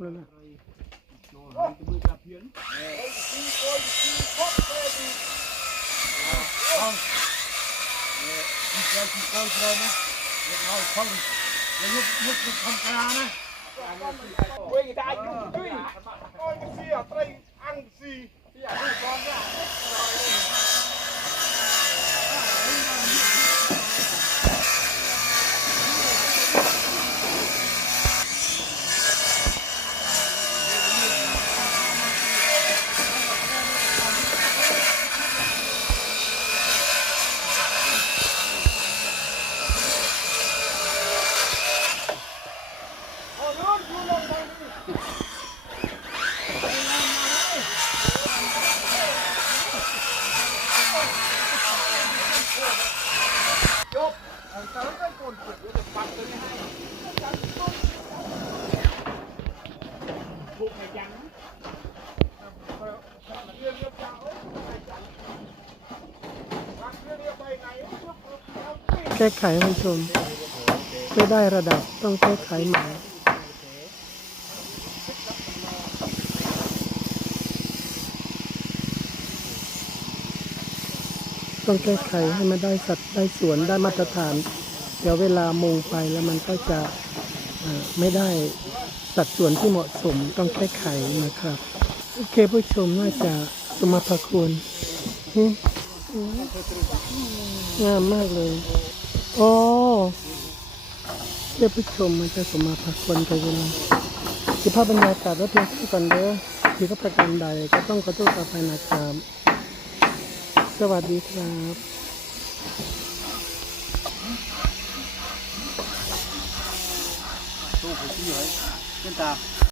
แล้วนะแก้ไขผู้ชมไม่ได้ระดับต้องแก้ไขใหม่ต้องแก้ไขให้มันได้สัดได้ส่วนได้มาตรฐานเดี๋ยวเวลามุงไปแล้วมันก็จะไม่ได้สัดส่วนที่เหมาะสมต้องแก้ไขนะครับโอเคผู้ชมน่าจะสมภคุณงามมากเลยโอ้เพื่อผู้ชมมันจะสมภคุณกันเลยที่ภาพบรรยากาศแล้วเพียงเท่ากันเด้อที่ก็ประการใดก็ต้องขอโทษขออภัยนะครับสวัสดีครับตู้ไปที่ไหนเจ้าตา